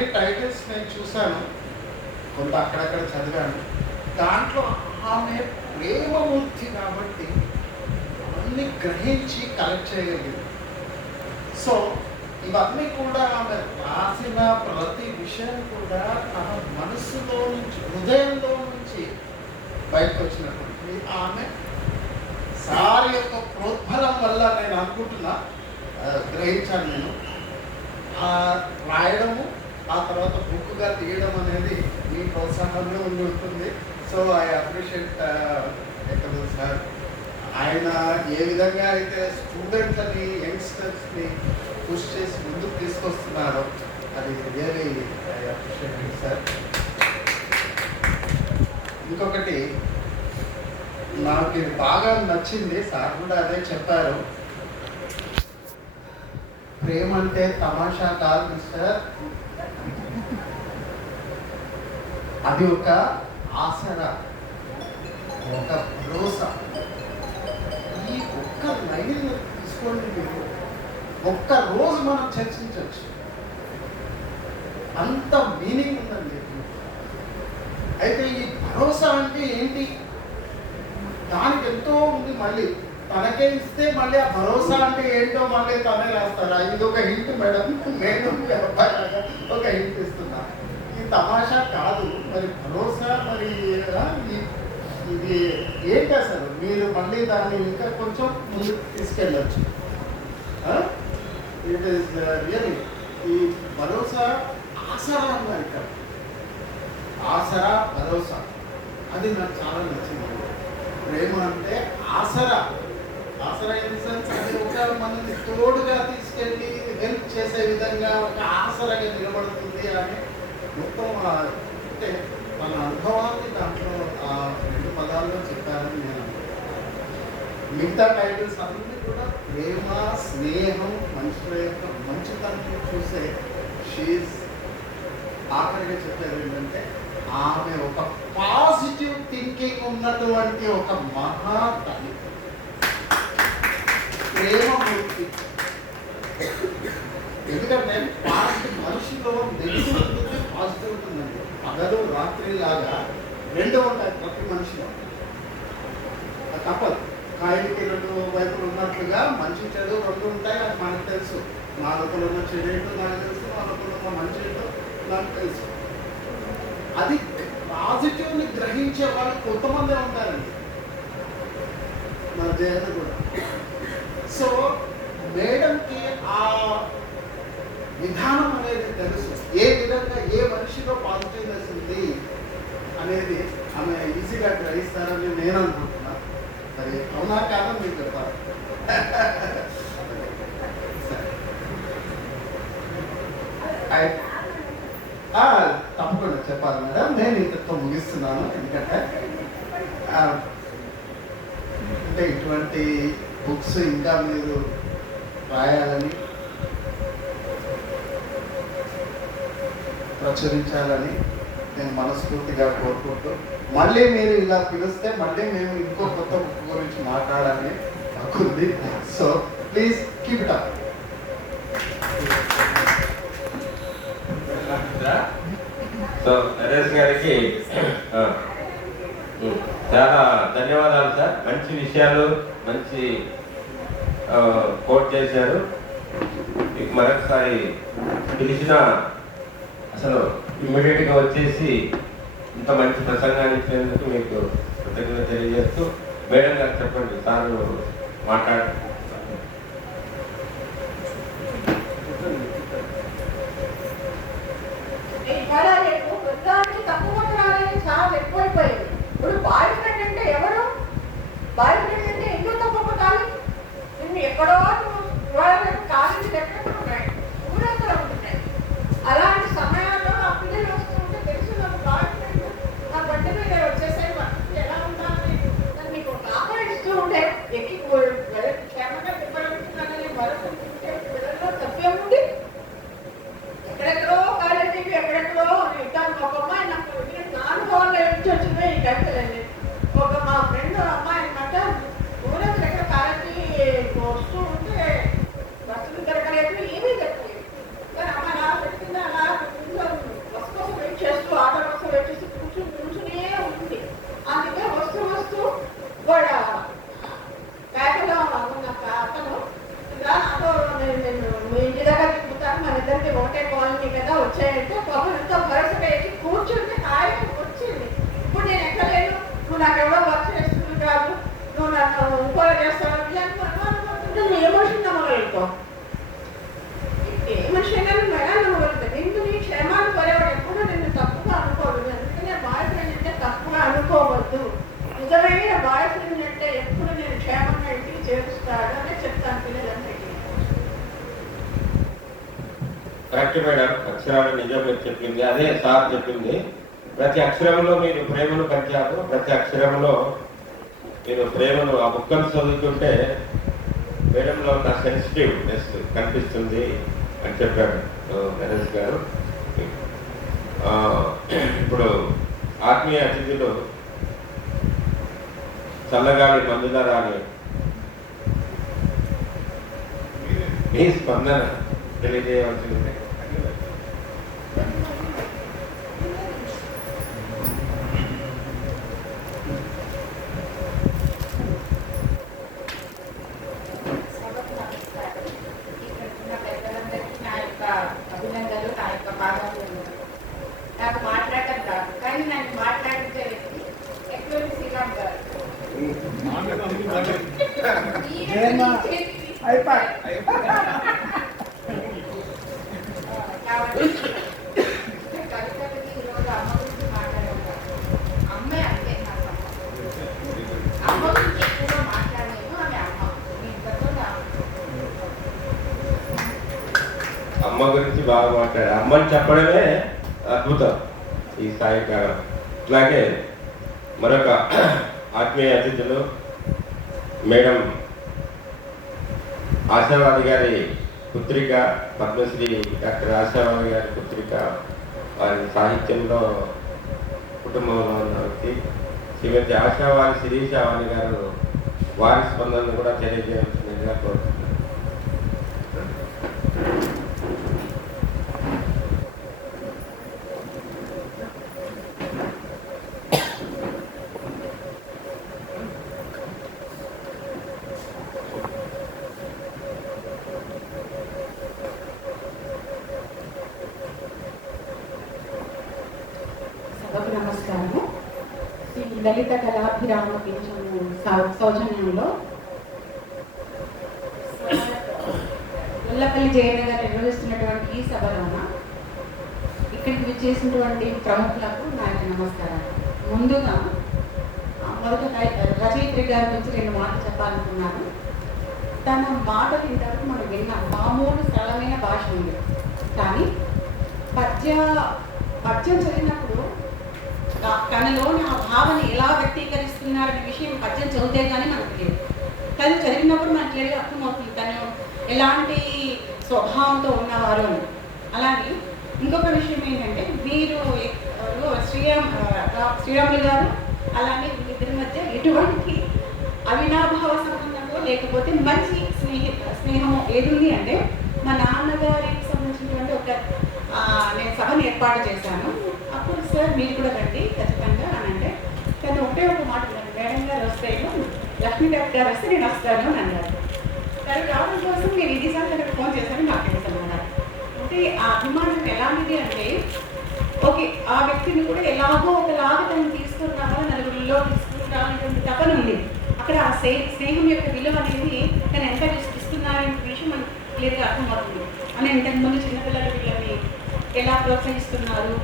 అన్ని టైటిల్స్ నేను చూశాను, కొంత అక్కడక్కడ చదివాను. దాంట్లో ఆమె ప్రేమమూర్తి కాబట్టి అన్ని గ్రహించి కలెక్ట్ చేయగలిగింది. సో ఇవన్నీ కూడా ఆమె రాసిన ప్రతి విషయం కూడా తన మనసులో నుంచి, హృదయంలో నుంచి బయటకు వచ్చినటువంటి ఆమె సార్ యొక్క ప్రోద్బలం వల్ల నేను అనుకుంటున్నా, గ్రహించాను నేను. రాయడము ఆ తర్వాత బుక్గా తీయడం అనేది మీ ప్రోత్సాహంలో ఉండి ఉంటుంది. సో ఐ అప్రిషియేట్ ఎక్కడ సార్ ఆయన ఏ విధంగా అయితే స్టూడెంట్లని, యంగ్స్టర్స్ని పుష్ చేసి ముందుకు తీసుకొస్తున్నారో అది రియలీ ఐ అప్రిషియేట్ సార్. ఇంకొకటి నాకు ఇది బాగా నచ్చింది, సార్ కూడా అదే చెప్పారు. ప్రేమ అంటే తమాషా కాదు మిస్టర్, అది ఒక ఆసరా, ఒక భరోసా. ఈ ఒక్క లైన్ తీసుకోండి, మీరు ఒక్క రోజు మనం చర్చించవచ్చు, అంత మీనింగ్ ఉందండి. అయితే ఈ భరోసా అంటే ఏంటి, దానికి ఎంతో ఉంది. మళ్ళీ తనకే ఇస్తే మళ్ళీ ఆ భరోసా అంటే ఏంటో మళ్ళీ తనే రాస్తారా? ఇది ఒక హింట్ మేడం, నేను ఒక హింట్ ఇస్తున్నా. ఈ తమాషా కాదు మరి భరోసా, మరి ఇది ఏంటి అసలు? మీరు మళ్ళీ దాన్ని ఇంకా కొంచెం ముందుకు తీసుకెళ్ళచ్చు. ఇట్ ఈస్ రియలీ ఈ భరోసా ఆసరా అన్నారు ఇక్కడ, ఆసరా భరోసా, అది నాకు చాలా నచ్చింది. ప్రేమ అంటే ఆసరా, ఆసరా ఇన్ సెన్స్ అది ఒక మనల్ని తోడుగా తీసుకెళ్ళి హెల్ప్ చేసే విధంగా ఒక ఆసరాగా నిలబడుతుంది అని మొత్తం అంటే మన అనుభవాన్ని దాంట్లో ఆ 2 పదాల్లో చెప్పారని నేను అనుకుంటున్నాను. మిగతా టైటిల్స్ అన్నీ కూడా ప్రేమ, స్నేహం, మనుషుల యొక్క మంచితనం చూసే షీజ్ ఆఖరిగా చెప్పేది ఏంటంటే ఆమె ఒక పాజిటివ్ థింకింగ్ ఉన్నటువంటి ఒక మహాతల్లి, ప్రేమమూర్తి. ఎందుకంటే మనిషిలో నెగిటివ్ ఉంటుంది, పాజిటివ్ ఉంటుందండి. పగలు రాత్రి లాగా 2 ఉంటాయి ప్రతి మనిషిలో, తప్పదు. కాయలకి 2 వైపులు ఉన్నట్లుగా మంచి చెడు 2 ఉంటాయి, అది మనకు తెలుసు. నా లోపల ఉన్న చెడు ఏంటో నాకు తెలుసు, నా లోపల ఉన్న మంచి ఏంటో నాకు తెలుసు. అది పాజిటివ్ని గ్రహించే వాళ్ళు కొంతమంది ఉంటారండి, నా జయన కూడా. సో మేడంకి ఆ విధానం అనేది తెలుసు, ఏ విధంగా ఏ మనిషిలో పాజిటివ్నెస్ ఉంది అనేది ఆమె ఈజీగా గ్రహిస్తారని నేను అనుకుంటున్నా. సరే, అవునా కాదని మీకు చెప్పాలి. తప్పకుండా చెప్పాలి మేడం. నేను ఇంతతో ముగిస్తున్నాను. ఎందుకంటే అంటే ఇటువంటి బుక్స్ ఇంకా మీరు రాయాలని, ప్రచురించాలని నేను మనస్ఫూర్తిగా కోరుకుంటూ, మళ్ళీ మీరు ఇలా పిలిస్తే మళ్ళీ మేము ఇంకో కొత్త బుక్ గురించి మాట్లాడాలని అనుకుంది. So please keep it up. So Naresh గారికి చాలా ధన్యవాదాలు సార్. మంచి విషయాలు, మంచి కోట్ చేశారు. మీకు మరొకసారి పిలిచిన అసలు ఇమ్మీడియట్గా వచ్చేసి ఇంత మంచి ప్రసంగాన్ని ఇచ్చినందుకు మీకు కృతజ్ఞత తెలియజేస్తూ, మేడం గారు చెప్పండి, సార్ మాట్లాడ. చాలా ఎక్కువైపోయింది. ఇప్పుడు బాయ్ ఫ్రెండ్ అంటే ఎవరు? బాయ్ ఫ్రెండ్ అంటే ఎందుకు తప్పు కొట్టాలి? నిన్ను ఎక్కడో కాలేజీలు ఎక్కడ ఉన్నాయి, ఊరంతా ఉంటున్నాయి. అలాంటి సమయాల్లో ఆ పిల్లలు వస్తుంటే తెలుసు నాకు బాయ్ ఫ్రెండ్ నా బండి మీద వచ్చేసే ఎలా ఉంటాను, నీకు కాపాడిస్తూ ఉండే ఎక్కి మీరు చెప్పింది అదే సార్ చెప్పింది. ప్రతి అక్షరంలో మీరు ప్రేమను పంచారు. ప్రతి అక్షరంలో మీరు ప్రేమను ఆ బుక్కను చదువుతుంటే మేడంలో ఉన్న సెన్సిటివ్నెస్ కనిపిస్తుంది అని చెప్పారు నరేష్ గారు. ఇప్పుడు ఆత్మీయ అతిథులు చల్లగాలి మందుధరాని మీ స్పందన తెలియజేయవలసింది. అభినందనలు, నా యొక్క పాదాలు. నాకు మాట్లాడటం కాదు, కానీ నన్ను మాట్లాడించే వ్యక్తి ఎటువంటి శ్రీరామ్ గారు. కాబట్టి కవితలకి ఈరోజు అమ్మ గురించి మాట్లాడుకుంటారు. అమ్మే అంటే నాకు అమ్మ గురించి ఎక్కువగా మాట్లాడలేము. ఆమె అమ్మ మీ ఇద్దరితో అమ్మ గురించి బాగా మాట్లాడారు. అమ్మని చెప్పడమే అద్భుతం ఈ సాయంకాలం. అట్లాగే మరొక ఆత్మీయ అతిథులు మేడం ఆశావాది గారి పుత్రిక, పద్మశ్రీ డాక్టర్ ఆశావాది గారి పుత్రిక, వారి సాహిత్యంలో కుటుంబంలో ఉన్న వ్యక్తి శ్రీమతి ఆశావాది శిరీషావాణి గారు వారి స్పందనను కూడా తెలియజేయాల్సిందిగా కోరుతున్నాను. సభకు నమస్కారము. శ్రీ లలిత కళాభిరామ పీఠము సౌజన్యంలో గొల్లపల్లి జయన్న గారు నిర్వహిస్తున్నటువంటి ఈ సభలోన ఇక్కడికి విచ్చేసినటువంటి ప్రముఖులకు నా యొక్క నమస్కారాలు. ముందుగా మొదట రచయిత్రి గారి గురించి 2 మాటలు చెప్పాలనుకున్నాను. తన మాటలు ఇంతవరకు మనం విన్నాం. మామూలు సరళమైన భాష ఉంది, కానీ పద్యం చదివినప్పుడు తనలోని ఆ భావన ఎలా వ్యక్తీకరిస్తున్నారనే విషయం పద్యం చదివితే కానీ మనకు తెలియదు. కానీ చదివినప్పుడు మనకు క్లియర్గా అర్థమవుతుంది తను ఎలాంటి స్వభావంతో ఉన్నవారు అని. అలాగే ఇంకొక విషయం ఏంటంటే మీరు శ్రీరాములు గారు అలాగే వీళ్ళిద్దరి మధ్య ఎటువంటి అవినాభావ సంబంధంలో లేకపోతే మంచి స్నేహం ఏది ఉంది అంటే, మా నాన్నగారికి సంబంధించినటువంటి ఒక నేను సభను ఏర్పాటు చేశాను. అప్పుడు సార్ మీరు కూడా రండి ఖచ్చితంగా అని అంటే, తను ఒకటే ఒక మాట అన్నారు, మేడం గారు వస్తే లక్ష్మీ గారు వస్తే నేను వస్తాను అని అన్నారు. తను రావడం కోసం నేను ఇది సార్ తనకు ఫోన్ చేశాను, నాకు తెలుసు అన్నారు. అంటే ఆ అభిమానం ఎలాంటిది అంటే, ఓకే ఆ వ్యక్తిని కూడా ఎలాగో ఒకలాగా తను తీసుకుని రావాలి, నలుగురిలో తీసుకుని రావాలనేటువంటి తపన ఉంది. అక్కడ ఆ స్నేహం యొక్క విలువ అనేది తను ఎంత ఇస్తున్నారనే విషయం మనకు క్లియర్గా అర్థమవుతుంది. అని ఇంతకుముందు చిన్నపిల్లలు వీళ్ళని ఎలా ప్రోత్సహిస్తున్నారు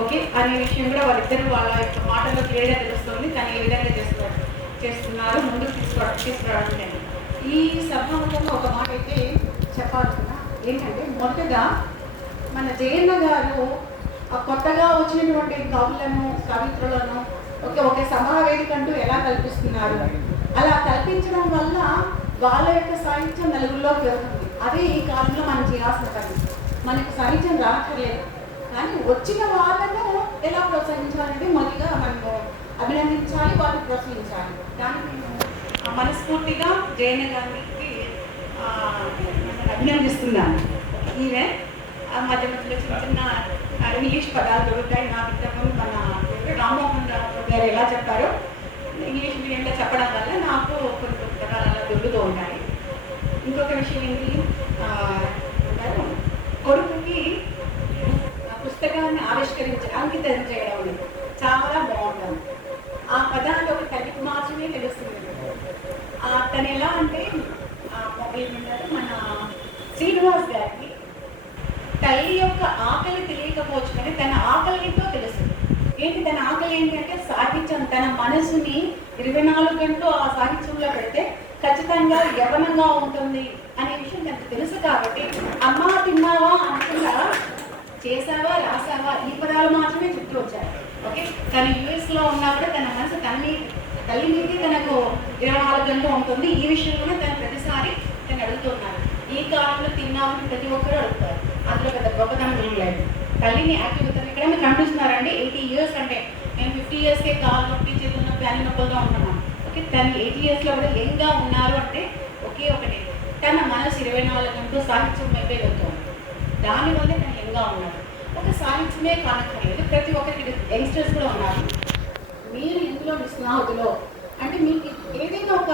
ఓకే అనే విషయం కూడా వాళ్ళిద్దరు వాళ్ళ యొక్క మాటల్లో క్లియర్గా తెలుస్తుంది. తను ఏ విధంగా చేస్తున్నారు ముందుకు తీసుకురావడం. ఈ సభాముఖంగా ఒక మాట అయితే చెప్పాలనుకున్నా ఏంటంటే, మొదటగా మన జయన్న గారు కొత్తగా వచ్చినటువంటి కవులను కవిత్రులను ఒక సమావేదిక అంటూ ఎలా కల్పిస్తున్నారు, అలా కల్పించడం వల్ల వాళ్ళ యొక్క సాహిత్యం నలుగురిలోకి వెళ్తుంది. అదే ఈ కాలంలో మనం చేయాల్సిన పని. మనకు సాహిత్యం రావట్లేదు, కానీ వచ్చిన వాళ్ళను ఎలా ప్రోత్సహించాలంటే మొదటిగా మనము అభినందించాలి, వాళ్ళని ప్రోత్సహించాలి. దానికి నేను మనస్ఫూర్తిగా జయన్న గారికి అభినందిస్తున్నాను. ఈవెన్ మధ్య మధ్యలో చిన్న చిన్న ఇంగ్లీష్ పదాలు దొరుకుతాయి. నాకు ఇంతకుముందు మన రామ్మోహన్ రావు గారు ఎలా చెప్పారో ఇంగ్లీష్ మీడియంలో చెప్పడం వల్ల నాకు కొన్ని పుస్తకాలు అలా దొరుకుతూ ఉంటాయి. ఇంకొక విషయం ఏంటి, కొడుకుకి పుస్తకాన్ని అంకితం చేయడం చాలా బాగుంటుంది. ఆ పదాలు ఒక తల్లికి మాత్రమే తెలుస్తుంది. తను ఎలా అంటే ఏమంటారు, మన శ్రీనివాస్ గారికి తల్లి యొక్క ఆకలి తెలియకపోవచ్చు, కానీ తన ఆకలి ఏంటో తెలుసు. ఏంటి తన ఆకలి ఏంటి అంటే సాహిత్యం. తన మనసుని 24 గంటలు ఆ సాహిత్యంలో పెడితే ఖచ్చితంగా యవనంగా ఉంటుంది అనే విషయం తనకు తెలుసు. కాబట్టి అమ్మా తిన్నావా అనుకున్నా చేసావా రాసావా ఈ పదాలు మాత్రమే చెప్తూ వచ్చారు. ఓకే, తను యూఎస్లో ఉన్నా కూడా తన మనసు తల్లి మీదే తనకు 24 గంటలు ఉంటుంది. ఈ విషయంలోనే తను ప్రతిసారి తను అడుగుతున్నారు. ఈ కాలంలో తిన్నామని ప్రతి ఒక్కరూ అడుగుతారు. అందులో పెద్ద గొప్పతనం ఏం లేదు. తల్లిని యాక్టివ్ అవుతారు. ఇక్కడ మీరు కనిపిస్తున్నారండి 80 years అంటే నేను 50 yearsకే కాలు నొప్పి చేతులు నొప్పి అన్ని నొప్పులుగా ఉంటున్నాను. ఓకే, తను 80 yearsలో కూడా యంగ్గా ఉన్నారు అంటే ఒకే ఒకటి, తన మనసు 24 గంటలు సాహిత్యం వైపే వెళ్తుంది. దానివల్లే తను యంగ్గా ఉన్నారు. ఒక సాహిత్యమే కానక్కర్లేదు, ప్రతి ఒక్కరికి యంగ్స్టర్స్ కూడా ఉన్నారు. మీరు ఇందులో నిస్నాహుతులో అంటే మీకు ఏదైనా ఒక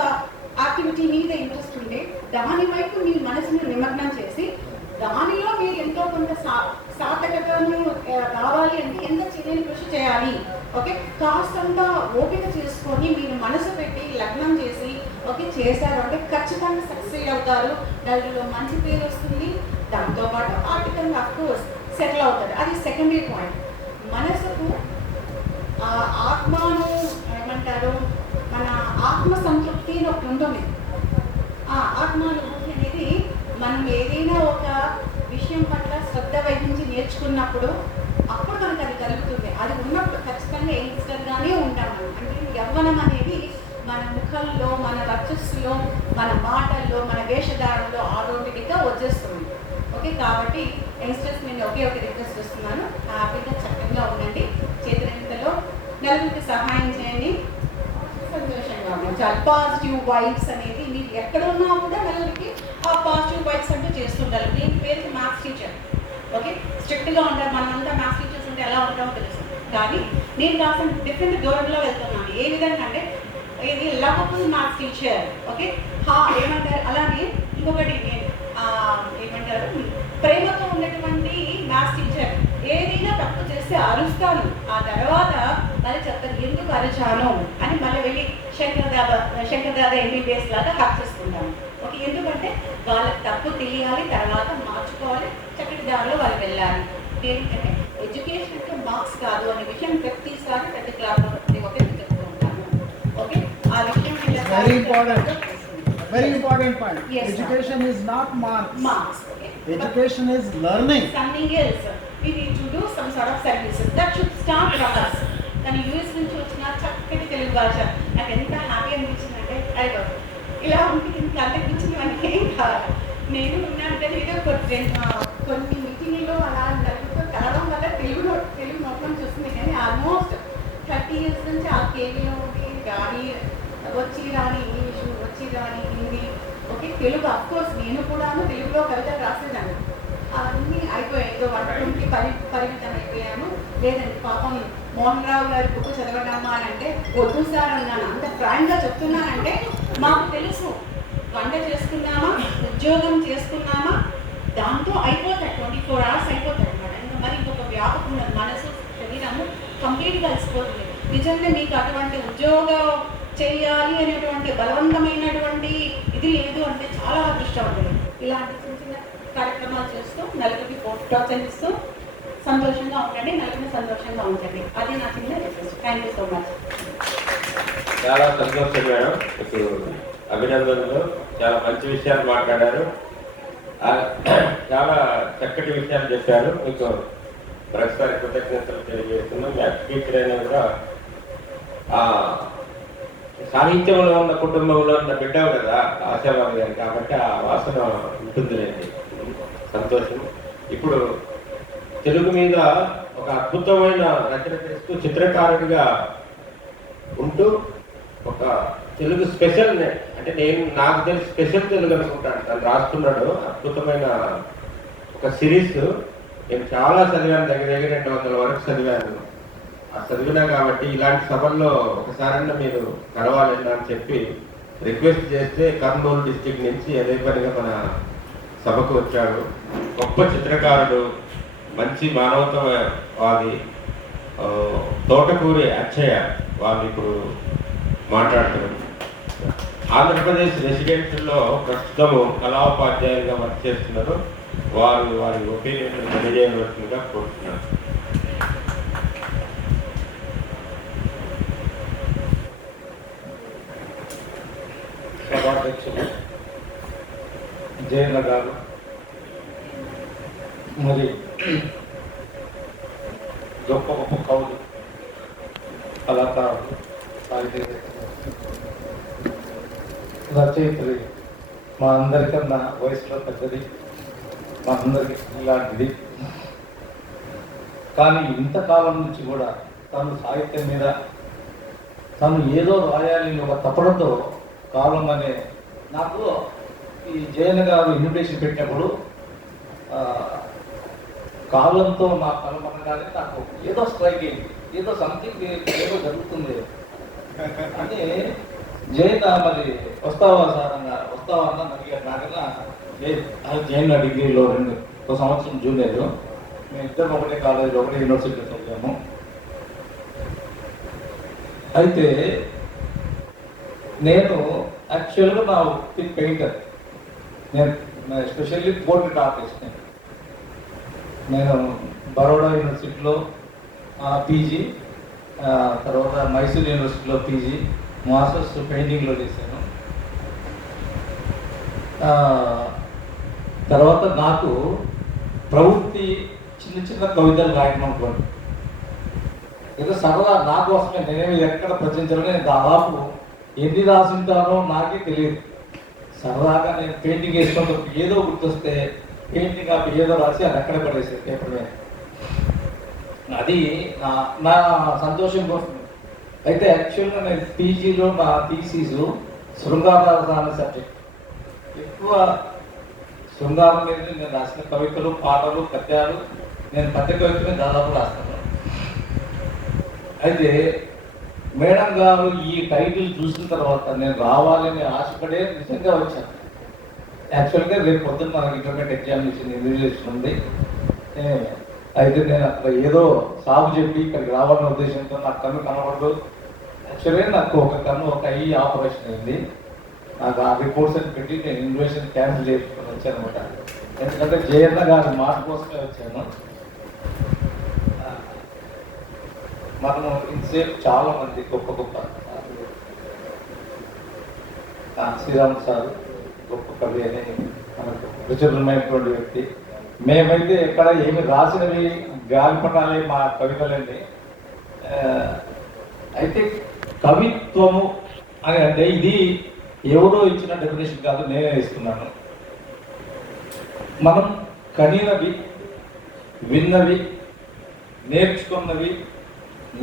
యాక్టివిటీ మీద ఇంట్రెస్ట్ ఉంటే దాని వైపు మీ మనసును నిమగ్నం చేసి దానిలో మీరు ఎంతో కొంత సార్థకతను కావాలి అంటే ఎంత చేయని కృషి చేయాలి. ఓకే, కాస్తంత ఓపిక చేసుకొని మీరు మనసు పెట్టి లగ్నం చేసి ఓకే చేశారు అంటే ఖచ్చితంగా సక్సెస్ అవుతారు. దానిలో మంచి పేరు వస్తుంది, దాంతోపాటు ఆర్థికంగా అఫ్కోర్స్ సెటిల్ అవుతారు. అది సెకండరీ పాయింట్. మనసుకు ఆత్మను ఏమంటారు, మన ఆత్మ సంతృప్తి అని ఒకటి ఉంటుంది. ఆత్మానుభూతి అనేది మనం ఏదైనా ఒక విషయం పట్ల శ్రద్ధ వహించి నేర్చుకున్నప్పుడు అప్పుడు మనకు అది కలుగుతుంది. అది ఉన్నప్పుడు ఖచ్చితంగా యంగ్స్టర్గానే ఉంటాం మనం. అంటే యవ్వనం అనేది మన ముఖంలో, మన రచస్సులో, మన మాటల్లో, మన వేషధారణలో ఆటోమేటిక్గా వచ్చేస్తుంది. ఓకే, కాబట్టి యంగ్స్టర్స్ నేను ఒకే ఒక రిక్వెస్ట్ చేస్తున్నాను, హ్యాపీగా చక్కగా ఉండండి, చేతులెంతలో నలుగురికి సహాయం చేయండి, సంతోషంగా ఉండండి. చాలా పాజిటివ్ వైబ్స్ అనేది మీరు ఎక్కడ ఉన్నా కూడా నలుగురికి ఆ పాజిటివ్ వైబ్స్ అంటూ చేస్తుంటారు. దీని పేరుకి మ్యాథ్స్ టీచర్. ఓకే, స్ట్రిక్ట్గా ఉంటారు. మనంతా మ్యాథ్స్ టీచర్స్ అంటే ఎలా ఉంటామో తెలుసు. కానీ నేను కాస్త డిఫరెంట్ ధోరణిలో వెళ్తున్నాను. ఏ విధంగా అంటే ఇది లవబుల్ మ్యాథ్స్ టీచర్. ఓకే, ఏమంటారు, అలానే ఇంకొకటి ఏమంటారు, ప్రేమతో ఉన్నటువంటి మ్యాథ్స్ టీచర్. ఏదైనా తప్పు చేస్తే అరుస్తాను, ఆ తర్వాత మళ్ళీ చెప్తాను ఎందుకు అరిచాను అని మళ్ళీ వెళ్ళి శంకర్ దాదా ఎంబీబీఎస్ లాగా హక్ చేసుకుంటాను. ఓకే, ఎందుకంటే వాళ్ళకి తప్పు తెలియాలి, తర్వాత మార్చుకోవాలి, చక్కటి దారిలో వాళ్ళు వెళ్ళాలి. ఏంటంటే ఎడ్యుకేషన్ అంటే మార్క్స్ కాదు అనే విషయం ప్రతిసారి ప్రతి క్లాస్లో ప్రతి ఒక్కరికి చెప్తూ ఉంటాను. ఓకే, ఆ విషయం very important point. Yes, education is not marks. Okay. Education is learning. Something else. We need to do some sort of services. That should start from us. కానీ యూఎస్ నుంచి వచ్చిన చక్కటి తెలుగు భాష నాకు ఎంత హ్యాపీ అనిపించిందంటే అయ్యో ఇలా ఉంటే ఇంకా అనిపించింది మనకి ఏం కావాలి. నేను ఉన్నానంటే ఏదో కొన్ని మీటింగ్లో అలా నలుగురితో కలవడం వల్ల తెలుగు మొత్తం చూస్తుంది. కానీ ఆల్మోస్ట్ 30 years నుంచి ఆ కేవీలో ఉండి గాడి వచ్చి రాని ఇంగ్లీషు, వచ్చి రాని హిందీ. ఓకే, తెలుగు అఫ్కోర్స్ నేను కూడాను తెలుగులో కవితలు రాసేదాన్ని. అవన్నీ అయిపోయాయి. ఏదో 120 పరిమితం అయిపోయాను. లేదండి పాపం మోహన్ రావు గారి బుక్ చదవడమ్మా అని అంటే వద్దు సార్ అన్నాను. అంత ఫ్రాంక్గా చెప్తున్నానంటే మాకు తెలుసు వంట చేసుకున్నామా, ఉద్యోగం చేసుకున్నామా, దాంతో అయిపోతాయి. 24 hours అయిపోతాయి అన్నమాట. ఇంకా మరి ఇంకొక వ్యాపకం ఉన్నది, మనసు శరీరము కంప్లీట్గా అలసిపోతుంది. నిజంగా మీకు అటువంటి ఉద్యోగం చేయాలి అనేటువంటి బలవంతమైనటువంటి ఇది లేదు అంటే చాలా అదృష్టవంతులు. ఇలాంటి చిన్న చిన్న కార్యక్రమాలు చేస్తూ నలుగురికి ప్రోత్సహిస్తూ సంతోషంగా ఉండండి, నలుగురిని సంతోషంగా ఉంచండి. అది నా చిన్న request. Thank you so much. చాలా సంతోషం మేడం, మీకు అభినందనలు. చాలా మంచి విషయాలు మాట్లాడారు, చాలా చక్కటి విషయాలు చెప్పారు. మీకు ప్రస్తుతానికి కృతజ్ఞతలు తెలియజేస్తున్నాం. మీ టీచర్ అయినా కూడా సాహిత్యంలో ఉన్న కుటుంబంలో ఉన్న బిడ్డవు కదా ఆశావాది గారు, కాబట్టి ఆ వాసన ఉంటుందిలేండి. సంతోషం. ఇప్పుడు తెలుగు మీద ఒక అద్భుతమైన రచన చేస్తూ చిత్రకారుడిగా ఉంటూ ఒక తెలుగు స్పెషల్, అంటే నాకు తెలిసి స్పెషల్ తెలుగు అనుకుంటాను, తను రాస్తున్నాడు అద్భుతమైన ఒక సిరీస్. నేను చాలా చదివాను, దగ్గర 200 వరకు చదివాను. ఆ చదివినా కాబట్టి ఇలాంటి సభల్లో ఒకసారైనా మీరు కలవాలని అని చెప్పి రిక్వెస్ట్ చేస్తే కర్నూలు డిస్టిక్ నుంచి అదే పనిగా మన సభకు వచ్చాడు. గొప్ప చిత్రకారుడు, మంచి మానవతావాది తోటకూరి అచ్చయ్య వాళ్ళు ఇప్పుడు మాట్లాడుతున్నారు. ఆంధ్రప్రదేశ్ రెసిడెన్షియల్లో ప్రస్తుతము కళాోపాధ్యాయులుగా వర్క్ చేస్తున్నారు. వారి ఒపీనియన్ తెలియజేయవలసిందిగా కోరుతున్నారు. సభాధ్యక్షులు జయన్న గారు, మరి గొప్ప గొప్ప కవులు, కళాకారులు, సాహిత్య రచయిత్రి మా అందరికన్నా వయసులో పెద్దది, మా అందరికి ఇలాంటిది. కానీ ఇంతకాలం నుంచి కూడా తను సాహిత్యం మీద తను ఏదో రాయాలి ఒక తపనతో కాలం అనే నాకు ఈ జయన్ గారు ఇన్విటేషన్ పెట్టినప్పుడు కాలంతో నా కలమనగానే నాకు ఏదో స్ట్రైక్ అయింది, ఏదో సంథింగ్ ఏదో జరుగుతుంది అని. జైన్ మరి వస్తావా సార్ వస్తావా అన్న అడిగారు. నాకన్నా జైన్ డిగ్రీలో 2 సంవత్సరం జూనియర్, మేము ఇద్దరు ఒకటే కాలేజీలో ఒకటే యూనివర్సిటీలో చదివాము. అయితే నేను యాక్చువల్గా నా పెయింటర్, నేను ఎస్పెషల్లీ పోర్ట్రేట్ ఆర్టిస్ట్. నేను బరోడా యూనివర్సిటీలో పీజీ, తర్వాత మైసూర్ యూనివర్సిటీలో పీజీ, మాస్టర్స్ పెయింటింగ్లో చేశాను. తర్వాత నాకు ప్రవృత్తి చిన్న చిన్న కవితలు రాయడం అనుకోండి, ఏదో సరదా నా కోసమే, నేనేమి ఎక్కడ ప్రచురించాలని. నేను దాదాపు ఎన్ని రాసింటానో నాకే తెలియదు. సరదాగా నేను పెయింటింగ్ వేసుకుంటూ ఏదో గుర్తొస్తే పెయింటింగ్ ఆపి ఏదో రాసి అది అక్కడ పడేసేది పేపర్ మీద. అది నా సంతోషం కోసం. అయితే యాక్చువల్గా నేను పీజీలో నా థీసిస్ శృంగారరస అనే సబ్జెక్ట్. ఎక్కువ శృంగారం మీద నేను రాసిన కవితలు, పాటలు, పద్యాలు. నేను పద్య కవితలు దాదాపు రాస్తాను. అయితే మేడం గారు ఈ టైటిల్ చూసిన తర్వాత నేను రావాలని ఆశపడే నిజంగా వచ్చాను. యాక్చువల్గా రేపు పొద్దున్న మనకి ఇంటర్మీడియట్ ఎగ్జామినేషన్ ఇన్విజిలేషన్ ఉంది. అయితే నేను అక్కడ ఏదో సాగు చెప్పి ఇక్కడికి రావాలనే ఉద్దేశంతో నాకు కన్ను కనబడదు. యాక్చువల్గా నాకు ఒక కన్ను ఒక ఐ ఆపరేషన్ అయింది. నాకు ఆ రిపోర్ట్స్ అని పెట్టి నేను ఇన్విజిలేషన్ క్యాన్సిల్ చేసుకుని వచ్చాను అనమాట. ఎందుకంటే జయన్న గారి మాట కోసమే వచ్చాను. మనము ఇంతసేపు చాలా మంది గొప్ప గొప్ప శ్రీరామ్ సార్ గొప్ప కవి అని మనకు ప్రచురమైనటువంటి వ్యక్తి. మేమైతే ఎక్కడ ఏమి రాసినవి గాలిపటాలే మా కవితలండి. అయితే కవిత్వము అని అంటే ఇది ఎవరో ఇచ్చిన డెఫినేషన్ కాదు, నేనే ఇస్తున్నాను. మనం కనినవి, విన్నవి, నేర్చుకున్నవి,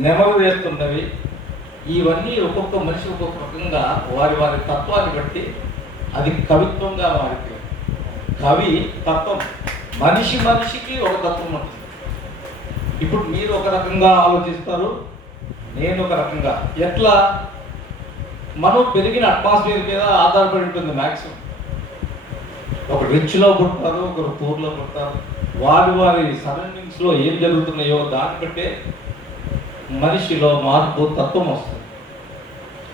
నెమరు వేస్తున్నవి, ఇవన్నీ ఒక్కొక్క మనిషి ఒక్కొక్క రకంగా వారి వారి తత్వాన్ని బట్టి అది కవిత్వంగా మారిపోయింది. కవి తత్వం, మనిషి మనిషికి ఒక తత్వం ఉంటుంది. ఇప్పుడు మీరు ఒక రకంగా ఆలోచిస్తారు, నేను ఒక రకంగా. ఎట్లా మనం పెరిగిన అట్మాస్ఫియర్ మీద ఆధారపడి ఉంటుంది మ్యాక్సిమం. ఒక రిచ్లో పుడతారు, ఒకరు పూర్లో పుడతారు. వారి వారి సరౌండింగ్స్లో ఏం జరుగుతున్నాయో దాన్ని బట్టే మనిషిలో మార్పు, తత్వం వస్తుంది.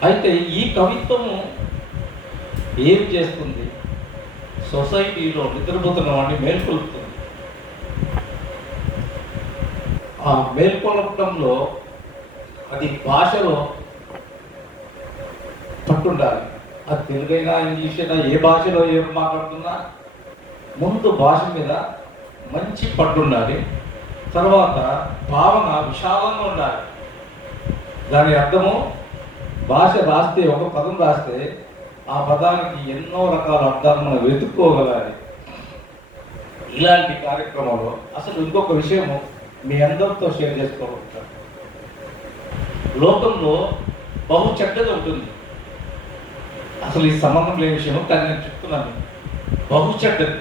అయితే ఈ కవిత్వము ఏం చేస్తుంది? సొసైటీలో నిద్రపోతున్న వాడిని మేల్కొల్పుతుంది. ఆ మేల్కొల్పడంలో అది భాషలో పట్టుండాలి. అది తెలుగైనా, ఇంగ్లీష్ అయినా, ఏ భాషలో ఏం మాట్లాడుతున్నా ముందు భాష మీద మంచి పట్టుండాలి. తర్వాత భావన విశాలంగా ఉండాలి. దాని అర్థము, భాష రాస్తే, ఒక పదం రాస్తే ఆ పదానికి ఎన్నో రకాల అర్థాలు మనం వెతుక్కోగలాలి. ఇలాంటి కార్యక్రమంలో అసలు ఇంకొక విషయము మీ అందరితో షేర్ చేసుకోగలుగుతాను. లోకంలో బహు చెడ్డది ఉంటుంది. అసలు ఈ సంబంధం లేని విషయం, కానీ నేను చెప్తున్నాను, బహు చెడ్డది.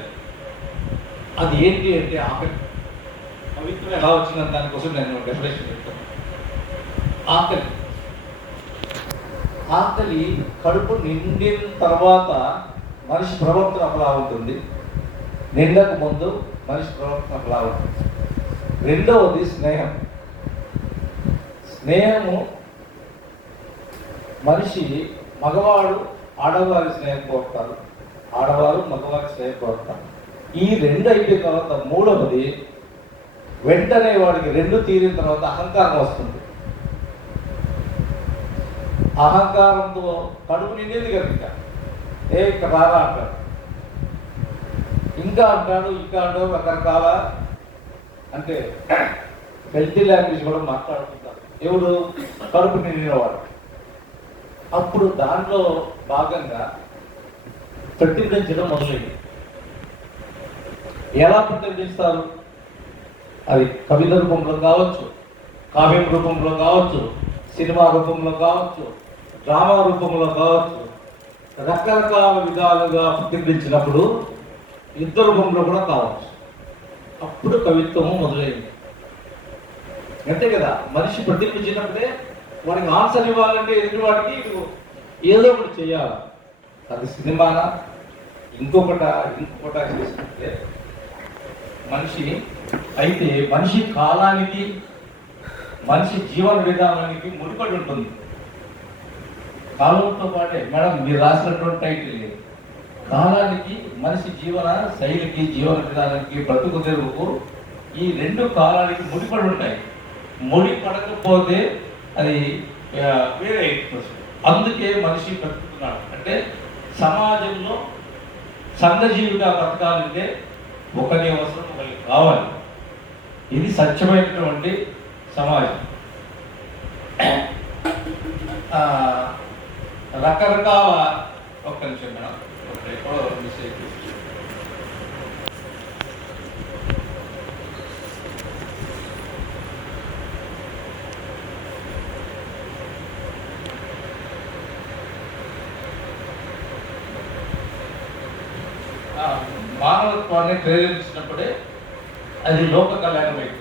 అది ఏంటి అంటే ఆకలి. కవిత్వం ఎలా వచ్చిందని దానికోసం నేను డెఫినేషన్ చెప్తాను. ఆకలి. ఆకలి కడుపు నిండిన తర్వాత మనిషి ప్రవర్తన ఒకలా ఉంటుంది, నిండక ముందు మనిషి ప్రవర్తన ఒకలా ఉంటుంది. రెండవది స్నేహం. స్నేహము మనిషి, మగవాడు ఆడవారి స్నేహం కోరుతారు, ఆడవారు మగవారి స్నేహం కోరుతారు. ఈ రెండు అయిపోయిన తర్వాత మూడవది, వెంటనే వాడికి రెండు తీరిన తర్వాత అహంకారం వస్తుంది. అహంకారంతో కడుపు నిండేది కనుక ఇక్కడ రారా అంటాడు, ఇంకా అంటాడు, ఇంకా అంటాడు, రకరకాల. అంటే హెల్తీ లాంగ్వేజ్ కూడా మాట్లాడుతుంటారు. ఎవరు? కడుపు నిండినవాడు. అప్పుడు దాంట్లో భాగంగా ప్రతిబింబించడం మొదలైంది. ఎలా ప్రతిబింబిస్తారు? అది కవిత రూపంలో కావచ్చు, కావ్యం రూపంలో కావచ్చు, సినిమా రూపంలో కావచ్చు, డ్రామా రూపంలో కావచ్చు, రకరకాల విధాలుగా ప్రతిబింబించినప్పుడు యుద్ధ రూపంలో కూడా కావచ్చు. అప్పుడు కవిత్వము మొదలైంది. అంతే కదా, మనిషి ప్రతిబింబించినప్పుడే వాడికి ఆన్సర్ ఇవ్వాలంటే ఎదుటి వాడికి ఏదో ఒకటి చేయాలి. అది సినిమానా ఇంకొకట చేసుకుంటే మనిషి అయితే మనిషి కాలానికి, మనిషి జీవన విధానానికి ముడిపడి ఉంటుంది. కాలంతో పాటే మేడం మీరు రాసినటువంటి టైటిల్ కాలానికి, మనిషి జీవన శైలికి, జీవన విధానానికి, బ్రతుకు తెరువుకు ఈ రెండు కాలానికి ముడిపడి ఉంటాయి. ముడిపడకపోతే అది వేరే. అందుకే మనిషి బ్రతుకుతున్నాడు. అంటే సమాజంలో సంఘజీవిగా బ్రతకాలంటే ఒకరి అవసరం ఒకరికి కావాలి. ఇది సత్యమైనటువంటి సమాజం. రకరకాల ఒక్క నిమిషం మేడం, ఎక్కడో మిస్ అయిపోయింది. మానవత్వాన్ని ప్రేరేపించినప్పుడే అది లోక కళ్యాణం అయింది.